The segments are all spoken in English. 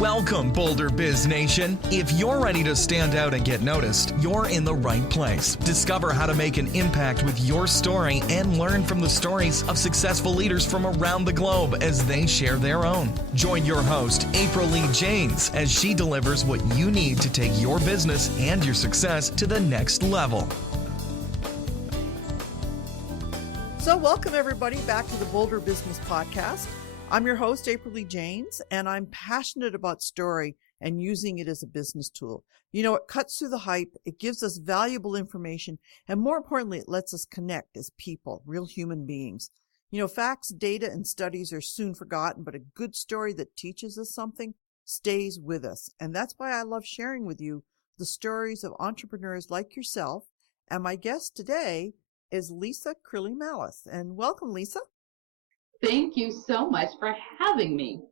Welcome, Boulder Biz Nation. If you're ready to stand out and get noticed, you're in the right place. Discover how to make an impact with your story and learn from the stories of successful leaders from around the globe as they share their own. Join your host, Aprille Janes, as she delivers what you need to take your business and your success to the next level. So welcome everybody back to the Boulder Business Podcast. I'm your host, Aprille Janes, and I'm passionate about story and using it as a business tool. You know, it cuts through the hype, it gives us valuable information, and more importantly, it lets us connect as people, real human beings. You know, facts, data, and studies are soon forgotten, but a good story that teaches us something stays with us. And that's why I love sharing with you the stories of entrepreneurs like yourself. And my guest today is Crilley Mallis. And welcome, Lisa. Thank you so much for having me.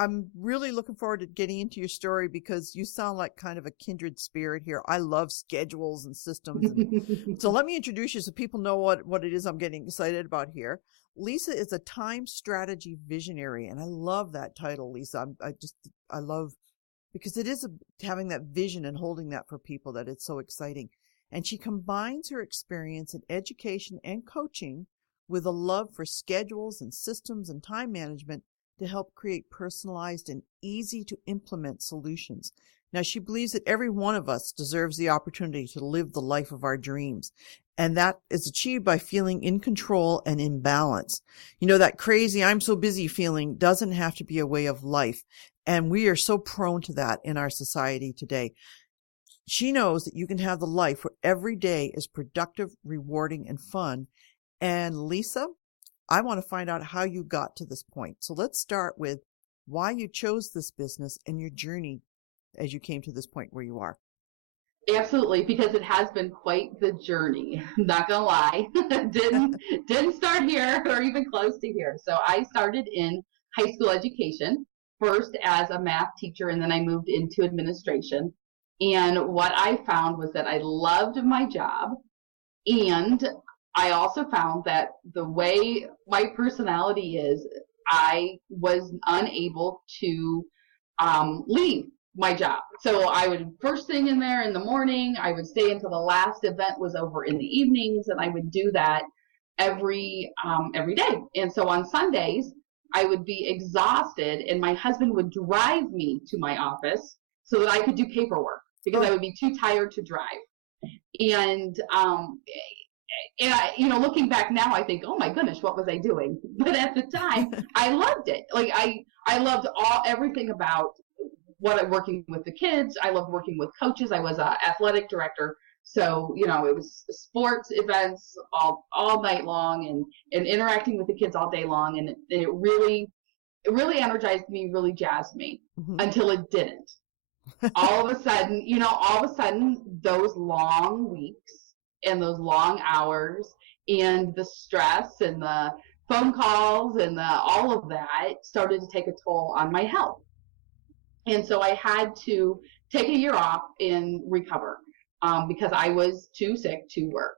I'm really looking forward to getting into your story because you sound like kind of a kindred spirit here. I love schedules and systems. So let me introduce you so people know what it is I'm getting excited about here. Lisa is a time strategy visionary, and I love that title, Lisa. I love, because it is having that vision and holding that for people, that it's so exciting. And she combines her experience in education and coaching with a love for schedules and systems and time management to help create personalized and easy to implement solutions. Now, she believes that every one of us deserves the opportunity to live the life of our dreams. And that is achieved by feeling in control and in balance. You know, that crazy, I'm so busy feeling doesn't have to be a way of life. And we are so prone to that in our society today. She knows that you can have the life where every day is productive, rewarding, and fun. And Lisa, I want to find out how you got to this point. So let's start with why you chose this business and your journey as you came to this point where you are. Absolutely, because it has been quite the journey. Not gonna lie, didn't start here or even close to here. So I started in high school education, first as a math teacher, and then I moved into administration. And what I found was that I loved my job, and I also found that the way my personality is, I was unable to leave my job. So I would first thing in there in the morning, I would stay until the last event was over in the evenings, and I would do that every day. And so on Sundays, I would be exhausted, and my husband would drive me to my office so that I could do paperwork because I would be too tired to drive. And looking back now, I think, oh my goodness, what was I doing? But at the time, I loved it. Like I loved everything about working with the kids. I loved working with coaches. I was an athletic director. So, it was sports events all night long and interacting with the kids all day long. And it really energized me, really jazzed me until it didn't. All of a sudden, those long weeks and those long hours and the stress and the phone calls and all of that started to take a toll on my health. And so I had to take a year off and recover because I was too sick to work.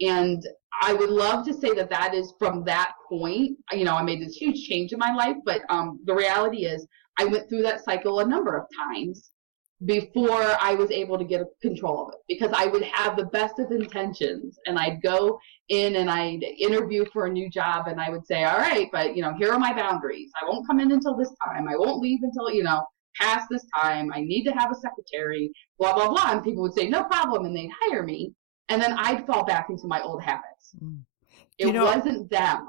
And I would love to say that is from that point, I made this huge change in my life, but the reality is I went through that cycle a number of times before I was able to get control of it, because I would have the best of intentions and I'd go in and I'd interview for a new job and I would say, all right, but here are my boundaries. I won't come in until this time. I won't leave until, past this time. I need to have a secretary, blah, blah, blah. And people would say, no problem. And they'd hire me. And then I'd fall back into my old habits. It wasn't them.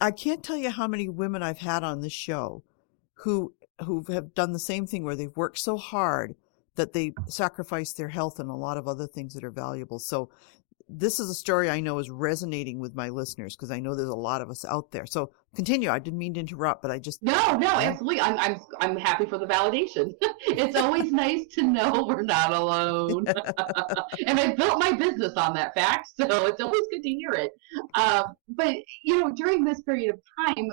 I can't tell you how many women I've had on this show who have done the same thing, where they've worked so hard that they sacrifice their health and a lot of other things that are valuable. So this is a story I know is resonating with my listeners, because I know there's a lot of us out there. So continue. I didn't mean to interrupt, but I just... No, absolutely. I'm happy for the validation. It's always nice to know we're not alone. And I built my business on that fact, so it's always good to hear it. But, during this period of time,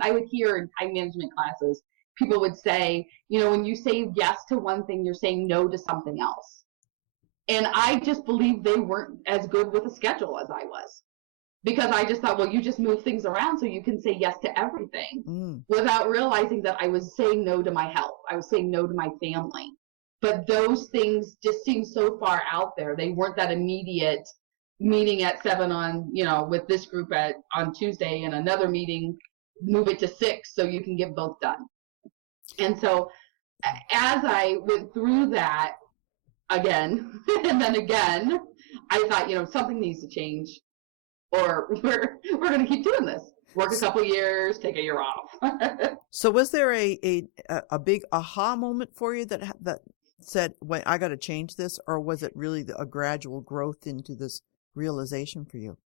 I would hear in time management classes, people would say, when you say yes to one thing, you're saying no to something else. And I just believe they weren't as good with a schedule as I was. because I just thought, well, you just move things around so you can say yes to everything without realizing that I was saying no to my health. I was saying no to my family. But those things just seemed so far out there. They weren't that immediate meeting at 7 on, with this group on Tuesday, and another meeting, move it to 6 so you can get both done. And so as I went through that again, and then again, I thought, something needs to change, or we're going to keep doing this. Work a couple years, take a year off. So was there a big aha moment for you that said, wait, I got to change this? Or was it really a gradual growth into this realization for you?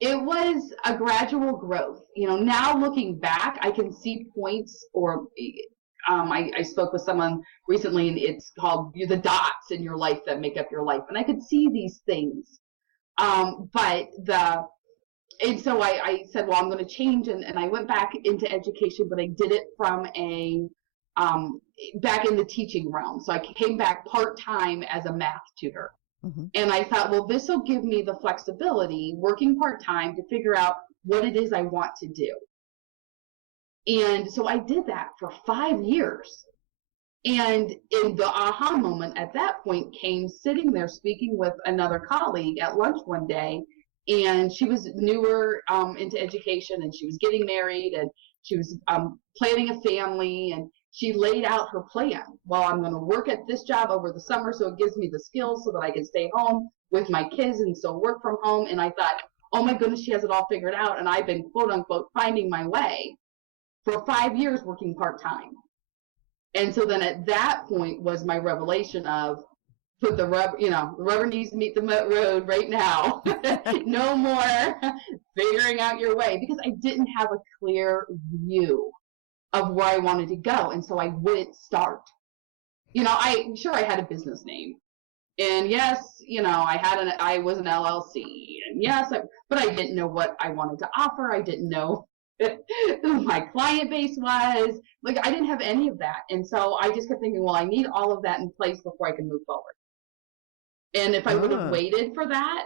It was a gradual growth. Now looking back, I can see points, or I spoke with someone recently, and it's called the dots in your life that make up your life. And I could see these things. And so I said, well, I'm going to change. And I went back into education, but I did it from back in the teaching realm. So I came back part-time as a math tutor. Mm-hmm. And I thought, well, this will give me the flexibility, working part-time, to figure out what it is I want to do. And so I did that for 5 years. And in the aha moment at that point came sitting there speaking with another colleague at lunch one day. And she was newer into education, and she was getting married, and she was planning a family, and she laid out her plan. Well, I'm going to work at this job over the summer, so it gives me the skills so that I can stay home with my kids and still work from home. And I thought, oh my goodness, she has it all figured out. And I've been, quote unquote, finding my way for 5 years working part-time. And so then at that point was my revelation of, put the rubber, the rubber needs to meet the road right now. No more figuring out your way, because I didn't have a clear view of where I wanted to go. And so I wouldn't start. I'm sure I had a business name, and yes, I was an LLC, and yes, but I didn't know what I wanted to offer. I didn't know who my client base was. Like, I didn't have any of that. And so I just kept thinking, well, I need all of that in place before I can move forward. And if I would have waited for that,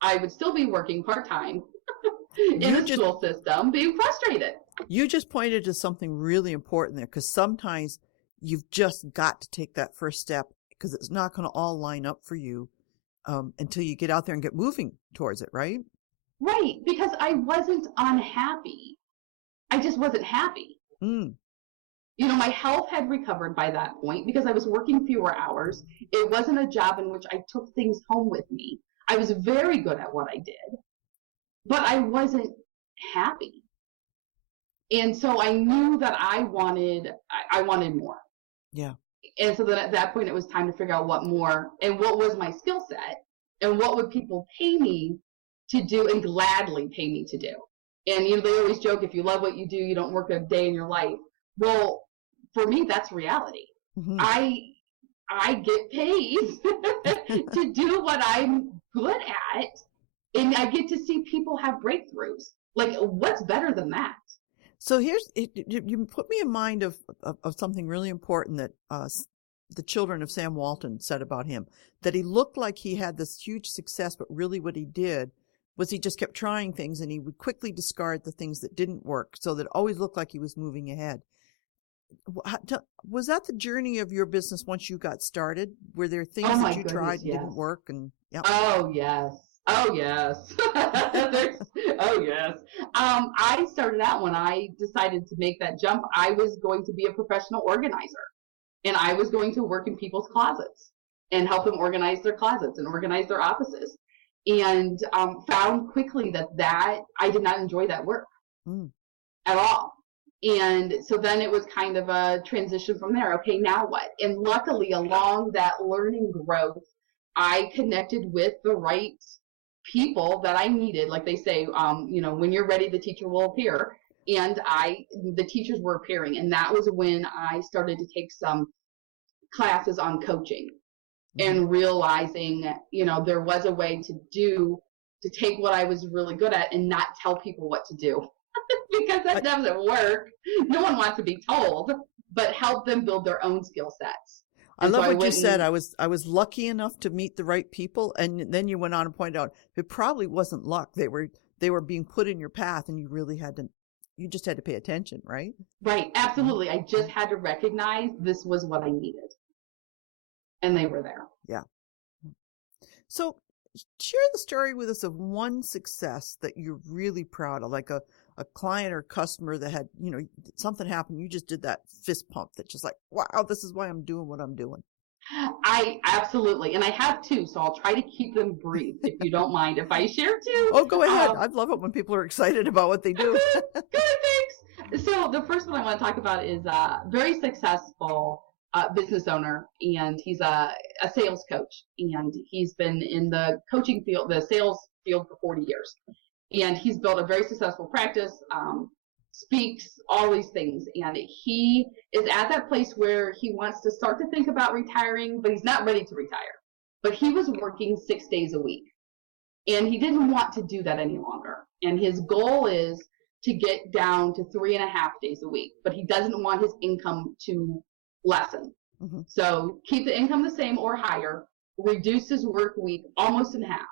I would still be working part-time in a school system, being frustrated. You just pointed to something really important there, because sometimes you've just got to take that first step, because it's not going to all line up for you until you get out there and get moving towards it, right? Right, because I wasn't unhappy. I just wasn't happy. My health had recovered by that point because I was working fewer hours. It wasn't a job in which I took things home with me. I was very good at what I did, but I wasn't happy. And so I knew that I wanted more. Yeah. And so then at that point, it was time to figure out what more, and what was my skill set, and what would people pay me to do, and gladly pay me to do. And they always joke, if you love what you do, you don't work a day in your life. Well, for me, that's reality. Mm-hmm. I get paid to do what I'm good at, and I get to see people have breakthroughs. Like, what's better than that? So you put me in mind of something really important that the children of Sam Walton said about him, that he looked like he had this huge success, but really what he did was he just kept trying things, and he would quickly discard the things that didn't work, so that it always looked like he was moving ahead. Was that the journey of your business once you got started? Were there things that you tried and didn't work? And Oh, yes. Oh, yes. Oh, yes. I started out, when I decided to make that jump, I was going to be a professional organizer, and I was going to work in people's closets and help them organize their closets and organize their offices, and found quickly that I did not enjoy that work at all. And so then it was kind of a transition from there. Okay, now what? And luckily, along that learning growth, I connected with the right people that I needed. Like they say, when you're ready, the teacher will appear. And the teachers were appearing. And that was when I started to take some classes on coaching and realizing, there was a way to take what I was really good at and not tell people what to do. Because that doesn't work. No one wants to be told, but help them build their own skill sets. I love what you said. I was lucky enough to meet the right people, and then you went on and pointed out it probably wasn't luck. They were they were being put in your path, and you just had to pay attention, right? Right. Absolutely. I just had to recognize this was what I needed. And they were there. Yeah. So share the story with us of one success that you're really proud of, like a client or customer that had, something happened. You just did that fist pump that just like, wow, this is why I'm doing what I'm doing. I absolutely. And I have two, so I'll try to keep them brief if you don't mind if I share two. Oh, go ahead. I love it when people are excited about what they do. Good, thanks. So the first one I want to talk about is a very successful business owner, and he's a sales coach, and he's been in the coaching field, the sales field for 40 years. And he's built a very successful practice, speaks, all these things. And he is at that place where he wants to start to think about retiring, but he's not ready to retire. But he was working 6 days a week, and he didn't want to do that any longer. And his goal is to get down to 3.5 days a week, but he doesn't want his income to lessen. Mm-hmm. So keep the income the same or higher, reduce his work week almost in half.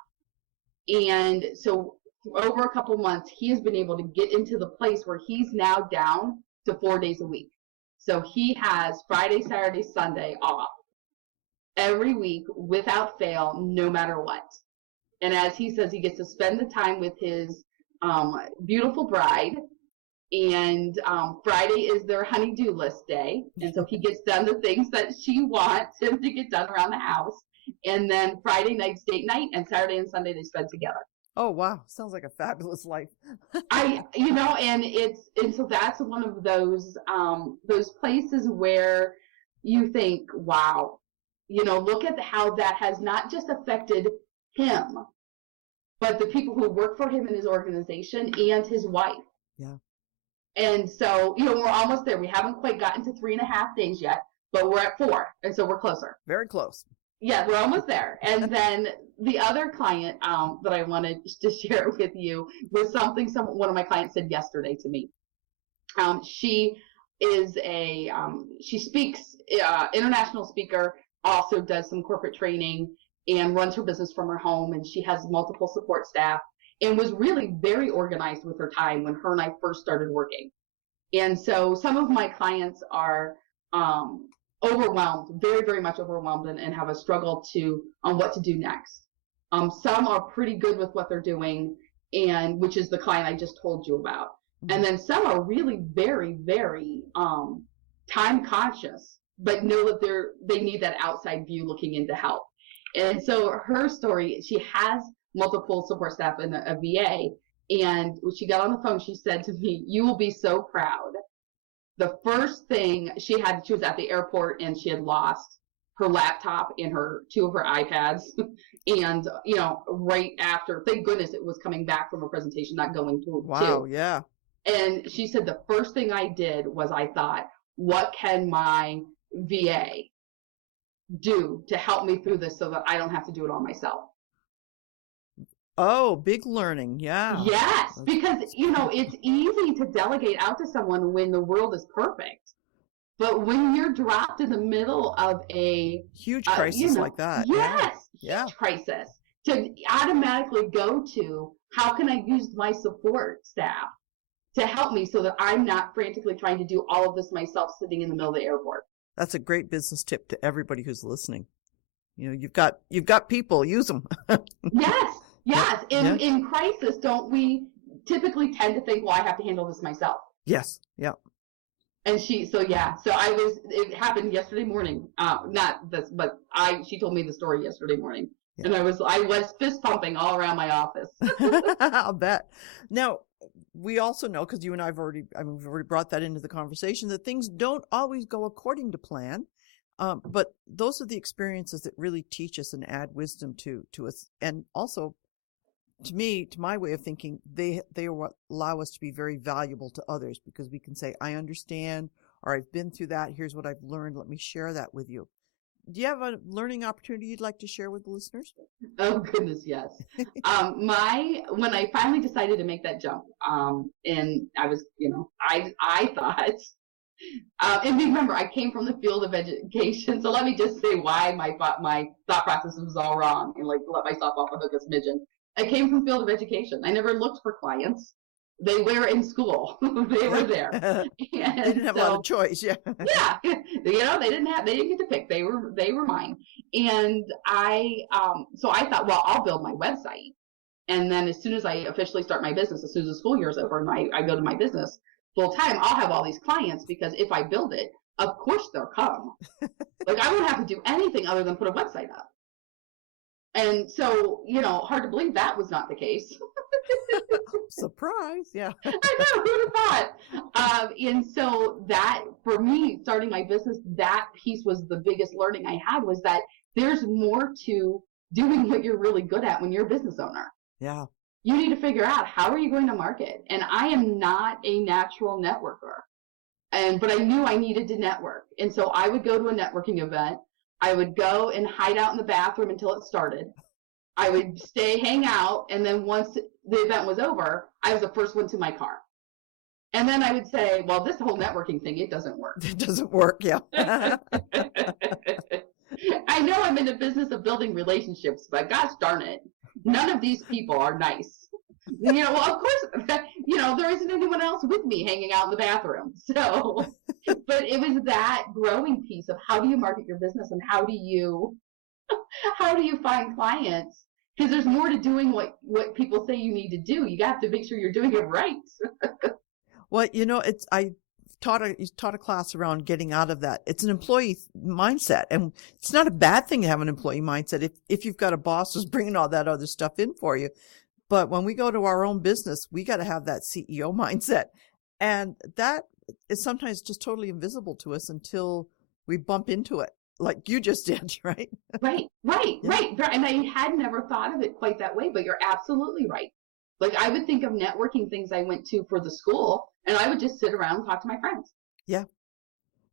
And so over a couple months, he has been able to get into the place where he's now down to 4 days a week. So he has Friday, Saturday, Sunday off every week without fail, no matter what. And as he says, he gets to spend the time with his beautiful bride. And Friday is their honey-do list day. And so he gets done the things that she wants him to get done around the house. And then Friday night's date night, and Saturday and Sunday they spend together. Oh, wow. Sounds like a fabulous life. And so that's one of those places where you think, wow, look at how that has not just affected him, but the people who work for him in his organization and his wife. Yeah. And so, we're almost there. We haven't quite gotten to 3.5 days yet, but we're at 4. And so we're closer. Very close. Yeah, we're almost there. And then the other client that I wanted to share with you was something one of my clients said yesterday to me. She is she speaks, international speaker, also does some corporate training and runs her business from her home. And she has multiple support staff and was really very organized with her time when her and I first started working. And so some of my clients are overwhelmed, very, very much overwhelmed, and have a struggle on what to do next. Some are pretty good with what they're doing, and which is the client I just told you about. Mm-hmm. And then some are really very, very time conscious, but know that they need that outside view looking in to help. And so her story, she has multiple support staff and a VA. And when she got on the phone, she said to me, "You will be so proud." The first thing she was at the airport, and she had lost her laptop and 2 of her iPads. And, right after, thank goodness it was coming back from a presentation, not going to. Wow, yeah. And she said, the first thing I did was I thought, what can my VA do to help me through this so that I don't have to do it all myself? Oh, big learning. Yeah. Yes, because, it's easy to delegate out to someone when the world is perfect. But when you're dropped in the middle of a huge crisis like that. Yes, yeah. Huge crisis, to automatically go to, how can I use my support staff to help me so that I'm not frantically trying to do all of this myself sitting in the middle of the airport? That's a great business tip to everybody who's listening. You've got people, use them. Yes. In crisis, don't we typically tend to think, well, I have to handle this myself? Yes. Yeah. And it happened yesterday morning. Not this, but she told me the story yesterday morning. Yeah. And I was fist pumping all around my office. I'll bet. Now, we also know, because you and we've already brought that into the conversation, that things don't always go according to plan. But those are the experiences that really teach us and add wisdom to us. And also, to my way of thinking, they are what allow us to be very valuable to others, because we can say, I understand, or I've been through that. Here's what I've learned. Let me share that with you. Do you have a learning opportunity you'd like to share with the listeners? Oh, goodness, yes. When I finally decided to make that jump, and I was, I thought, and remember, I came from the field of education, so let me just say why my thought process was all wrong, and let myself off the hook a smidgen. I came from field of education. I never looked for clients. They were in school. They were there. And they didn't have a lot of choice. Yeah. Yeah. They didn't get to pick. They were mine. And so I thought, well, I'll build my website. And then as soon as I officially start my business, as soon as the school year is over and I go to my business full time, I'll have all these clients because if I build it, of course they'll come. Like I won't have to do anything other than put a website up. And so, hard to believe that was not the case. Surprise. Yeah. I know, who would have thought? And so that, for me, starting my business, that piece was the biggest learning I had, was that there's more to doing what you're really good at when you're a business owner. Yeah. You need to figure out, how are you going to market? And I am not a natural networker. But I knew I needed to network. And so I would go to a networking event. I would go and hide out in the bathroom until it started. I would hang out. And then once the event was over, I was the first one to my car. And then I would say, well, this whole networking thing, it doesn't work. It doesn't work. Yeah. I know I'm in the business of building relationships, but gosh darn it, none of these people are nice. Well, of course, there isn't anyone else with me hanging out in the bathroom. So, but it was that growing piece of how do you market your business and how do you find clients? Because there's more to doing what people say you need to do. You have to make sure you're doing it right. Well, I taught a class around getting out of that. It's an employee mindset, and it's not a bad thing to have an employee mindset if you've got a boss who's bringing all that other stuff in for you. But when we go to our own business, we got to have that CEO mindset. And that is sometimes just totally invisible to us until we bump into it, like you just did, right? Right. And I had never thought of it quite that way, but you're absolutely right. Like I would think of networking things I went to for the school, and I would just sit around and talk to my friends. Yeah.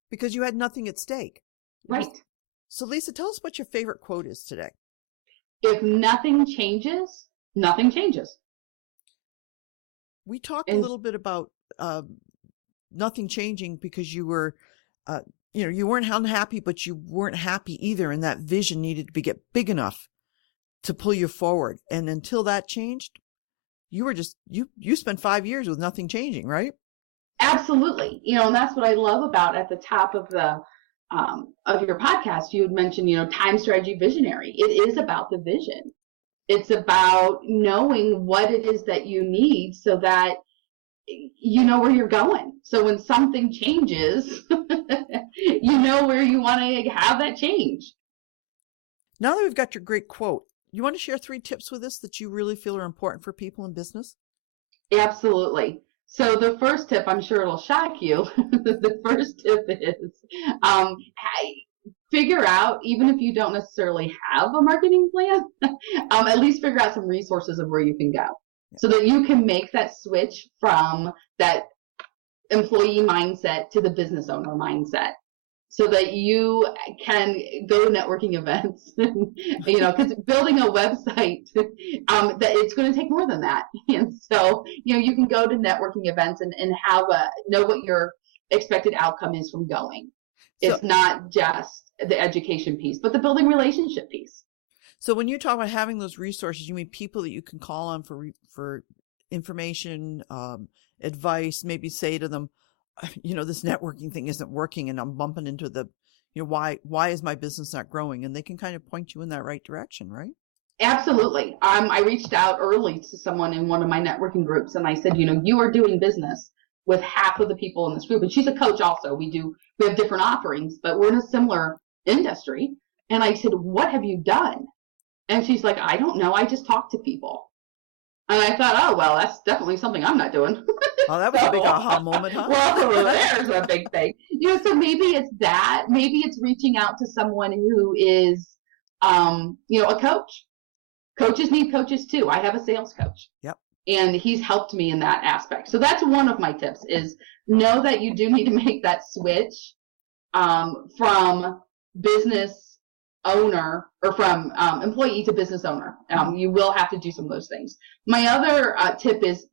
Because you had nothing at stake. Right. So Lisa, tell us what your favorite quote is today. If nothing changes, nothing changes. We talked a little bit about nothing changing because you were, you weren't unhappy, but you weren't happy either. And that vision needed to get big enough to pull you forward. And until that changed, you were just, you spent 5 years with nothing changing, right? Absolutely. And that's what I love about at the top of of your podcast, you had mentioned, time, strategy, visionary. It is about the vision. It's about knowing what it is that you need so that you know where you're going. So when something changes, you know where you want to have that change. Now that we've got your great quote, you want to share 3 tips with us that you really feel are important for people in business? Absolutely. So the first tip, I'm sure it'll shock you. The first tip is figure out, even if you don't necessarily have a marketing plan, at least figure out some resources of where you can go so that you can make that switch from that employee mindset to the business owner mindset, so that you can go to networking events, because building a website, that it's going to take more than that. And so, you can go to networking events and know what your expected outcome is from going. It's not just the education piece, but the building relationship piece. So when you talk about having those resources, you mean people that you can call on for information, advice, maybe say to them, this networking thing isn't working and I'm bumping into the, why is my business not growing? And they can kind of point you in that right direction, right? Absolutely. I reached out early to someone in one of my networking groups and I said, you are doing business with half of the people in this group. And she's a coach also. We have different offerings, but we're in a similar industry. And I said, what have you done? And she's like, I don't know. I just talk to people. And I thought, oh, well, that's definitely something I'm not doing. Oh, that was a big aha moment, huh? Well, there's a big thing. So maybe it's that. Maybe it's reaching out to someone who is, a coach. Coaches need coaches too. I have a sales coach. Yep. And he's helped me in that aspect. So that's one of my tips is know that you do need to make that switch from business owner or from employee to business owner. You will have to do some of those things. My other tip is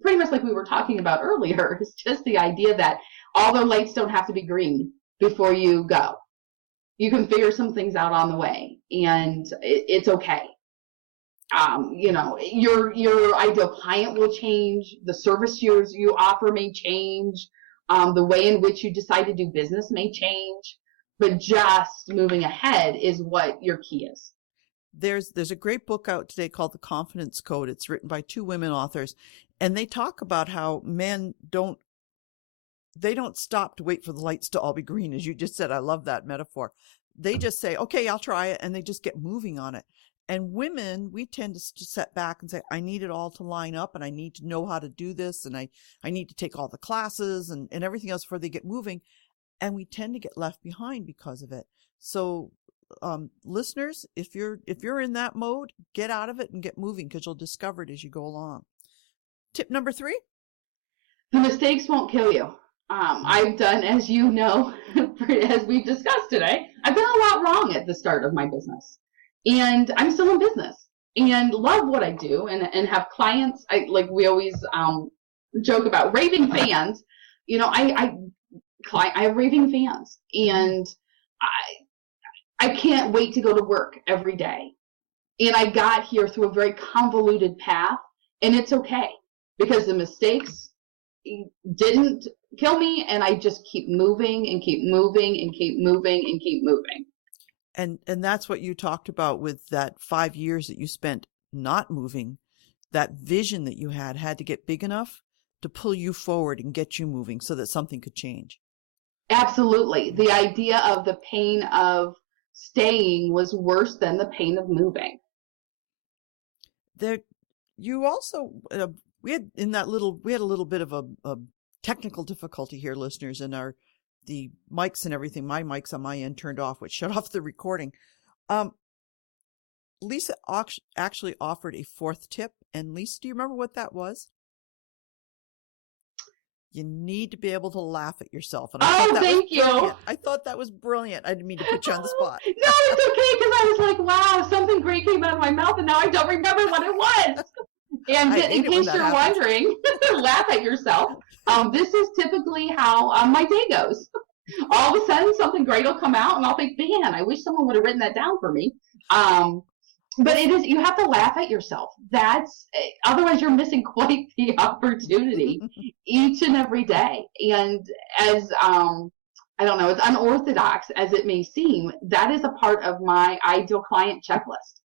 pretty much like we were talking about earlier, is just the idea that all the lights don't have to be green before you go. You can figure some things out on the way, and it's okay. Your ideal client will change. The service you offer may change. The way in which you decide to do business may change. But just moving ahead is what your key is. There's a great book out today called The Confidence Code. It's written by 2 women authors, and they talk about how men don't stop to wait for the lights to all be green, as you just said. I love that metaphor. They just say, okay, I'll try it, and they just get moving on it. And women, we tend to set back and say, I need it all to line up, and I need to know how to do this, and I need to take all the classes and everything else before they get moving. And we tend to get left behind because of it. So listeners, if you're in that mode, get out of it and get moving, because you'll discover it as you go along. Tip number 3. The mistakes won't kill you. I've done, as you know, as we've discussed today, I've done a lot wrong at the start of my business. And I'm still in business and love what I do and have clients. We always joke about raving fans. I have raving fans, and I can't wait to go to work every day. And I got here through a very convoluted path, and it's okay, because the mistakes didn't kill me, and I just keep moving and keep moving and keep moving and keep moving. And that's what you talked about with that 5 years that you spent not moving. That vision that you had to get big enough to pull you forward and get you moving so that something could change. Absolutely. The idea of the pain of staying was worse than the pain of moving. You also, we had a little bit of a technical difficulty here, listeners, and the mics and everything. My mics on my end turned off, which shut off the recording. Lisa actually offered a 4th tip. And Lisa, do you remember what that was? You need to be able to laugh at yourself. And thank you. I thought that was brilliant. I didn't mean to put you on the spot. No, it's okay, because I was like, wow, something great came out of my mouth, and now I don't remember what it was. And in case you're wondering, laugh at yourself. This is typically how my day goes. All of a sudden, something great will come out, and I'll think, man, I wish someone would have written that down for me. But you have to laugh at yourself. Otherwise you're missing quite the opportunity each and every day. And as, I don't know, as unorthodox as it may seem, that is a part of my ideal client checklist.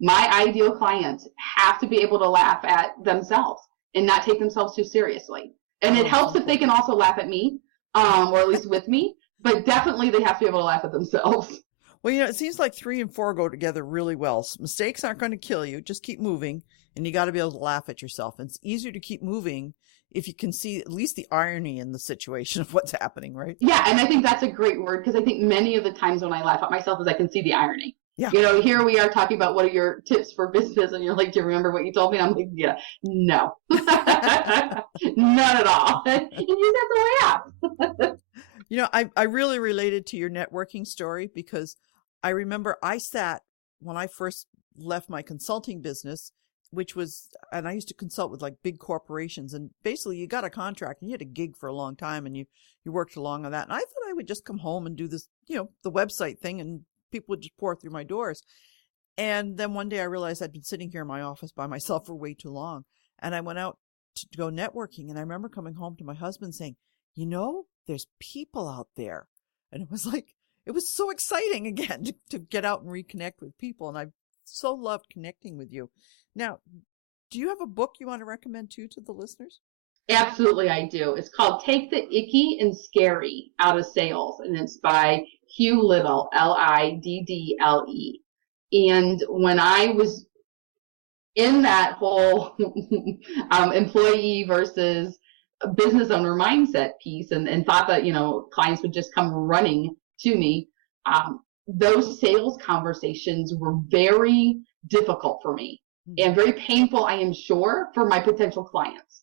My ideal clients have to be able to laugh at themselves and not take themselves too seriously. And it helps if they can also laugh at me, or at least with me, but definitely they have to be able to laugh at themselves. Well, it seems like 3 and 4 go together really well. Mistakes aren't going to kill you. Just keep moving, and you got to be able to laugh at yourself. And it's easier to keep moving if you can see at least the irony in the situation of what's happening, right? Yeah, and I think that's a great word, because I think many of the times when I laugh at myself is I can see the irony. Yeah. Here we are talking about what are your tips for business, and you're like, do you remember what you told me? And I'm like, yeah, no. Not at all. You just have to laugh. I really related to your networking story, because I remember I sat when I first left my consulting business, and I used to consult with like big corporations, and basically you got a contract and you had a gig for a long time, and you worked along on that. And I thought I would just come home and do this, the website thing, and people would just pour through my doors. And then one day I realized I'd been sitting here in my office by myself for way too long. And I went out to go networking, and I remember coming home to my husband saying, there's people out there. And it was so exciting again to get out and reconnect with people. And I so loved connecting with you. Now, do you have a book you want to recommend to the listeners? Absolutely, I do. It's called Take the Icky and Scary Out of Sales, and it's by Hugh Liddle, Liddle. And when I was in that whole employee versus business owner mindset piece, and thought that, clients would just come running to me, those sales conversations were very difficult for me and very painful, I am sure, for my potential clients,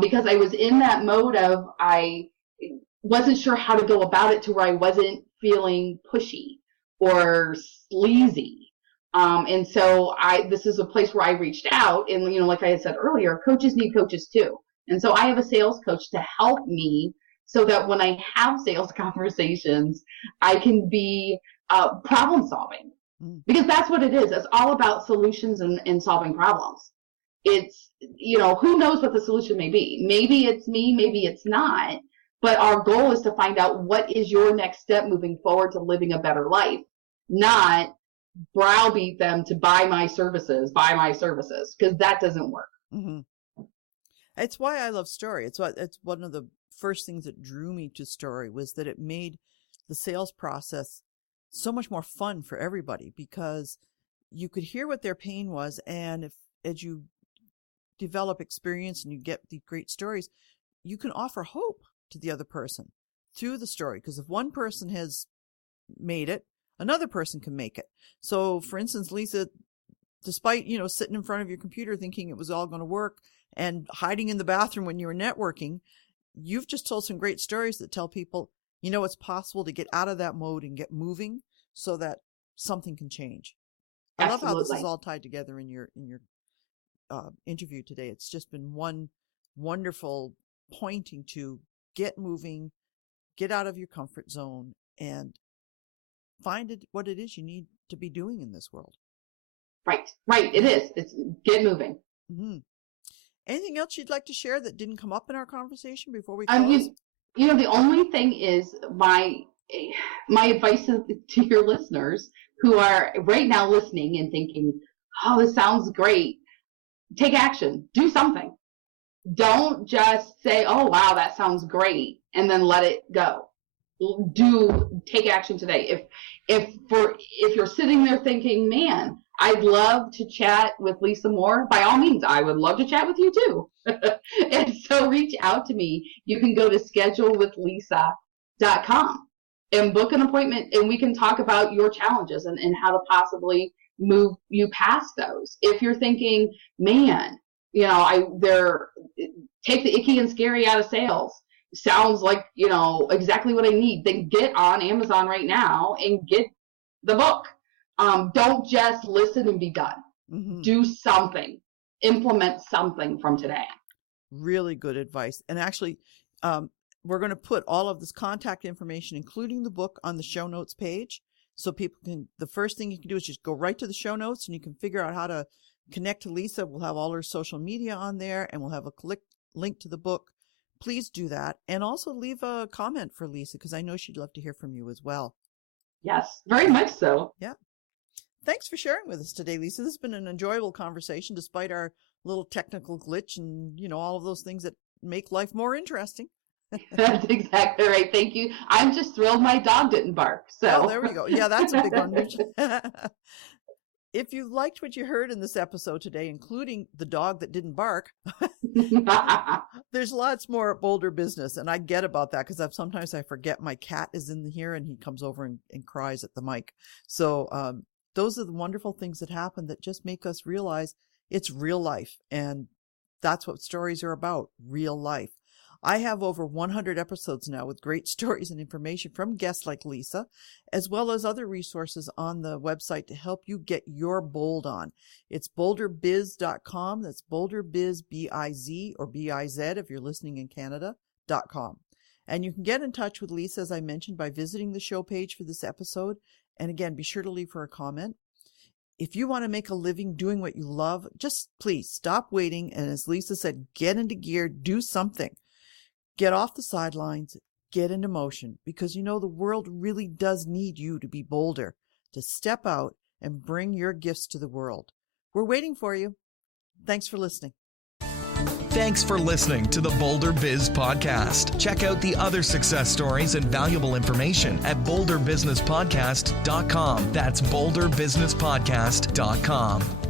because I was in that mode of I wasn't sure how to go about it to where I wasn't feeling pushy or sleazy. And so this is a place where I reached out, and, like I had said earlier, coaches need coaches too. And so I have a sales coach to help me so that when I have sales conversations, I can be problem solving. Because that's what it is. It's all about solutions and solving problems. It's, who knows what the solution may be. Maybe it's me, maybe it's not. But our goal is to find out what is your next step moving forward to living a better life, not browbeat them to buy my services, because that doesn't work. Mm-hmm. It's why I love Story. It's one of the first things that drew me to Story, was that it made the sales process so much more fun for everybody, because you could hear what their pain was. And as you develop experience and you get the great stories, you can offer hope to the other person through the story. Because if one person has made it, another person can make it. So for instance, Lisa, despite, sitting in front of your computer thinking it was all going to work and hiding in the bathroom when you were networking, you've just told some great stories that tell people, it's possible to get out of that mode and get moving so that something can change. I love how this is all tied together in your interview today. It's just been one wonderful pointing to get moving, get out of your comfort zone, and find what it is you need to be doing in this world. Right. It is. It's get moving. Mm-hmm. Anything else you'd like to share that didn't come up in our conversation before we close? The only thing is my advice to your listeners who are right now listening and thinking, oh, this sounds great. Take action. Do something. Don't just say, oh, wow, that sounds great, and then let it go. Take action today. If you're sitting there thinking, man, I'd love to chat with Lisa more, by all means, I would love to chat with you too. And so reach out to me. You can go to schedulewithlisa.com and book an appointment, and we can talk about your challenges and how to possibly move you past those. If you're thinking, man, take the icky and scary out of sales. Sounds like, exactly what I need. Then get on Amazon right now and get the book. Don't just listen and be done. Mm-hmm. Do something. Implement something from today. Really good advice. And actually, we're going to put all of this contact information, including the book, on the show notes page. So people can, the first thing you can do is just go right to the show notes, and you can figure out how to connect to Lisa. We'll have all her social media on there, and we'll have a link to the book. Please do that. And also leave a comment for Lisa, because I know she'd love to hear from you as well. Yes, very much so. Yeah. Thanks for sharing with us today, Lisa. This has been an enjoyable conversation, despite our little technical glitch and, all of those things that make life more interesting. That's exactly right. Thank you. I'm just thrilled my dog didn't bark. So there we go. Yeah, that's a big one. If you liked what you heard in this episode today, including the dog that didn't bark, there's lots more at Bolder Business. And I get about that, because sometimes I forget my cat is in here and he comes over and cries at the mic. So those are the wonderful things that happen that just make us realize it's real life. And that's what stories are about, real life. I have over 100 episodes now with great stories and information from guests like Lisa, as well as other resources on the website to help you get your bold on. It's boulderbiz.com. That's boulderbiz, B-I-Z, or B-I-Z if you're listening in Canada.com. And you can get in touch with Lisa, as I mentioned, by visiting the show page for this episode. And again, be sure to leave her a comment. If you want to make a living doing what you love, just please stop waiting. And as Lisa said, get into gear, do something. Get off the sidelines, get into motion, because the world really does need you to be bolder, to step out and bring your gifts to the world. We're waiting for you. Thanks for listening. Thanks for listening to the Bolder Biz Podcast. Check out the other success stories and valuable information at boulderbusinesspodcast.com. That's boulderbusinesspodcast.com.